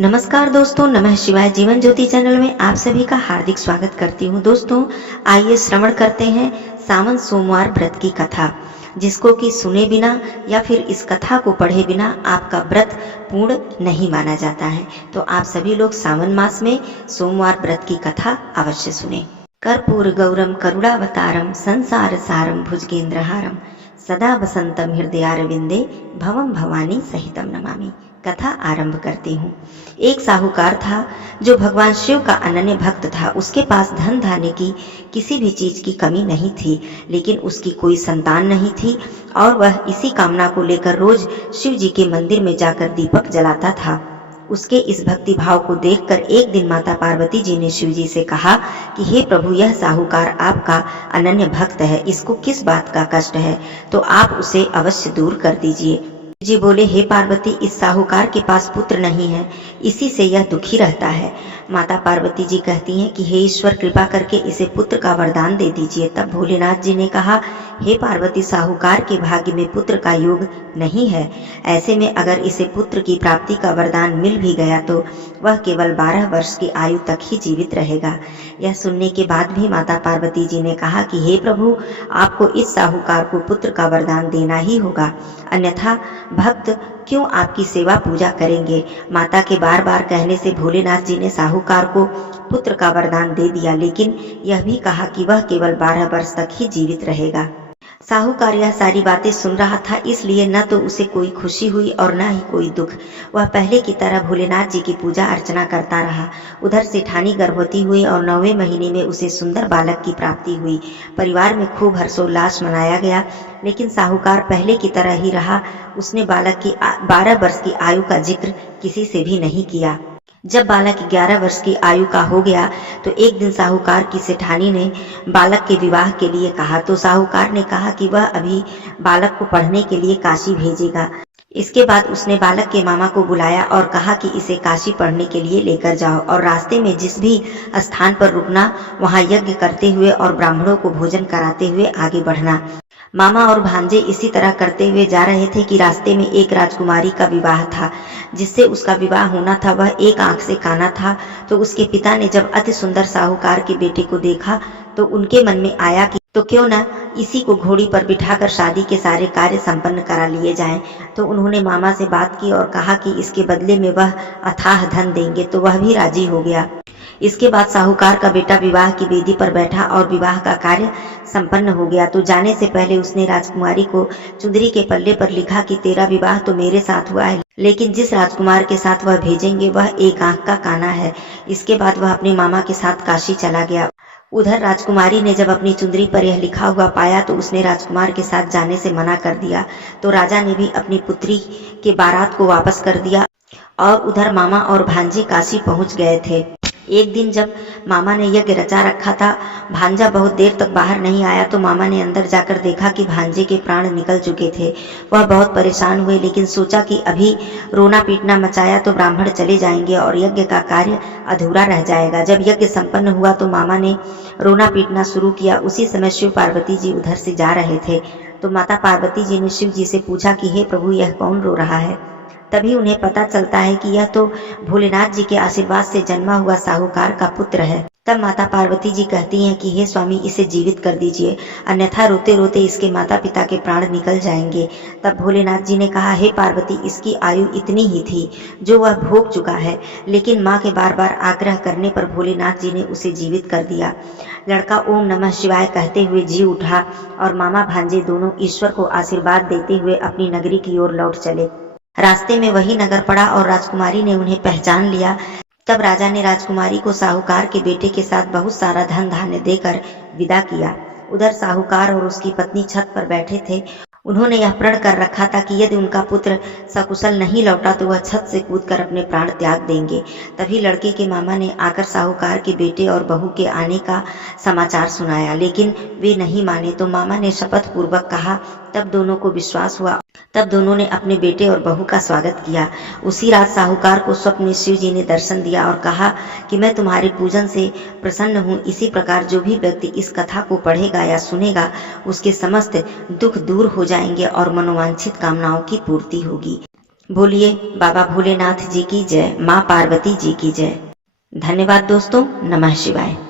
नमस्कार दोस्तों, नमः शिवाय जीवन ज्योति चैनल में आप सभी का हार्दिक स्वागत करती हूँ। दोस्तों आइए श्रवण करते हैं सावन सोमवार व्रत की कथा, जिसको कि सुने बिना या फिर इस कथा को पढ़े बिना आपका व्रत पूर्ण नहीं माना जाता है। तो आप सभी लोग सावन मास में सोमवार व्रत की कथा अवश्य सुने। कर्पूर गौरम करुणावतारम संसार सारम भुजगेंद्रहारम सदा वसंतम हृदयारविंदे भवम भवानी सहितम नमामि। कथा आरंभ करती हूँ। एक साहूकार था जो भगवान शिव का अनन्य भक्त था। उसके पास धन धान्य की किसी भी चीज की कमी नहीं थी, लेकिन उसकी कोई संतान नहीं थी और वह इसी कामना को लेकर रोज शिव जी के मंदिर में जाकर दीपक जलाता था। उसके इस भक्ति भाव को देखकर एक दिन माता पार्वती जी ने शिव जी से कहा कि हे प्रभु, यह साहूकार आपका अनन्य भक्त है, इसको किस बात का कष्ट है, तो आप उसे अवश्य दूर कर दीजिए। जी बोले, हे पार्वती, इस साहूकार के पास पुत्र नहीं है, इसी से यह दुखी रहता है। माता पार्वती जी कहती हैं कि हे ईश्वर, कृपा करके इसे पुत्र का वरदान दे दीजिए। तब भोलेनाथ जी ने कहा, हे पार्वती, साहूकार के भाग्य में पुत्र का योग नहीं है। ऐसे में अगर इसे पुत्र की प्राप्ति का वरदान मिल भी गया तो वह केवल 12 वर्ष की आयु तक ही जीवित रहेगा। यह सुनने के बाद भी माता पार्वती जी ने कहा कि हे प्रभु, आपको इस साहूकार को पुत्र का वरदान देना ही होगा, अन्यथा भक्त क्यों आपकी सेवा पूजा करेंगे। माता के बार बार कहने से भोलेनाथ जी ने साहूकार को पुत्र का वरदान दे दिया, लेकिन यह भी कहा कि वह केवल 12 वर्ष तक ही जीवित रहेगा। साहूकार यह सारी बातें सुन रहा था, इसलिए न तो उसे कोई खुशी हुई और न ही कोई दुख। वह पहले की तरह भोलेनाथ जी की पूजा अर्चना करता रहा। उधर सेठानी गर्भवती हुई और 9वें महीने में उसे सुंदर बालक की प्राप्ति हुई। परिवार में खूब हर्षोल्लास मनाया गया, लेकिन साहूकार पहले की तरह ही रहा। उसने बालक की 12 वर्ष की आयु का जिक्र किसी से भी नहीं किया। जब बालक 11 वर्ष की आयु का हो गया तो एक दिन साहूकार की सेठानी ने बालक के विवाह के लिए कहा, तो साहूकार ने कहा कि वह अभी बालक को पढ़ने के लिए काशी भेजेगा। इसके बाद उसने बालक के मामा को बुलाया और कहा कि इसे काशी पढ़ने के लिए लेकर जाओ और रास्ते में जिस भी स्थान पर रुकना वहां यज्ञ करते हुए और ब्राह्मणों को भोजन कराते हुए आगे बढ़ना। मामा और भांजे इसी तरह करते हुए जा रहे थे कि रास्ते में एक राजकुमारी का विवाह था। जिससे उसका विवाह होना था वह एक आंख से काना था। तो उसके पिता ने जब अति सुंदर साहूकार के बेटे को देखा तो उनके मन में आया कि तो क्यों न इसी को घोड़ी पर बिठाकर शादी के सारे कार्य संपन्न करा लिए जाएं। तो उन्होंने मामा से बात की और कहा कि इसके बदले में वह अथाह धन देंगे, तो वह भी राजी हो गया। इसके बाद साहूकार का बेटा विवाह की वेदी पर बैठा और विवाह का कार्य संपन्न हो गया। तो जाने से पहले उसने राजकुमारी को चुंदरी के पल्ले पर लिखा कि तेरा विवाह तो मेरे साथ हुआ है, लेकिन जिस राजकुमार के साथ वह भेजेंगे वह एक आंख का काना है। इसके बाद वह अपने मामा के साथ काशी चला गया। उधर राजकुमारी ने जब अपनी चुंदरी पर यह लिखा हुआ पाया तो उसने राजकुमार के साथ जाने से मना कर दिया। तो राजा ने भी अपनी पुत्री के बारात को वापस कर दिया और उधर मामा और भांजे काशी पहुंच गए थे। एक दिन जब मामा ने यज्ञ रचा रखा था, भांजा बहुत देर तक बाहर नहीं आया, तो मामा ने अंदर जाकर देखा कि भांजे के प्राण निकल चुके थे। वह बहुत परेशान हुए, लेकिन सोचा कि अभी रोना पीटना मचाया तो ब्राह्मण चले जाएंगे और यज्ञ का कार्य अधूरा रह जाएगा। जब यज्ञ संपन्न हुआ तो मामा ने रोना पीटना शुरू किया। उसी समय शिव पार्वती जी उधर से जा रहे थे। तो माता पार्वती जी ने शिव जी से पूछा कि हे प्रभु, यह कौन रो रहा है। तभी उन्हें पता चलता है कि यह तो भोलेनाथ जी के आशीर्वाद से जन्मा हुआ साहूकार का पुत्र है। तब माता पार्वती जी कहती हैं कि हे स्वामी, इसे जीवित कर दीजिए, अन्यथा रोते रोते इसके माता पिता के प्राण निकल जाएंगे। तब भोलेनाथ जी ने कहा, हे पार्वती, इसकी आयु इतनी ही थी जो वह भोग चुका है, लेकिन माँ के बार बार आग्रह करने पर भोलेनाथ जी ने उसे जीवित कर दिया। लड़का ओम नमः शिवाय कहते हुए जी उठा और मामा भांजे दोनों ईश्वर को आशीर्वाद देते हुए अपनी नगरी की ओर लौट चले। रास्ते में वही नगर पड़ा और राजकुमारी ने उन्हें पहचान लिया। तब राजा ने राजकुमारी को साहूकार के बेटे के साथ बहुत सारा धन धान्य देकर विदा किया। उधर साहूकार और उसकी पत्नी छत पर बैठे थे। उन्होंने यह प्रण कर रखा था कि यदि उनका पुत्र सकुशल नहीं लौटा तो वह छत से कूदकर अपने प्राण त्याग देंगे। तभी लड़के के मामा ने आकर साहूकार के बेटे और बहू के आने का समाचार सुनाया, लेकिन वे नहीं माने। तो मामा ने शपथ पूर्वक कहा। तब दोनों को विश्वास हुआ। तब दोनों ने अपने बेटे और बहू का स्वागत किया। उसी रात साहूकार को स्वप्न में शिव जी ने दर्शन दिया और कहा कि मैं तुम्हारे पूजन से प्रसन्न हूँ। इसी प्रकार जो भी व्यक्ति इस कथा को पढ़ेगा या सुनेगा उसके समस्त दुख दूर हो जाएंगे और मनोवांछित कामनाओं की पूर्ति होगी। बोलिए बाबा भोलेनाथ जी की जय, माँ पार्वती जी की जय। धन्यवाद दोस्तों। नमः शिवाय।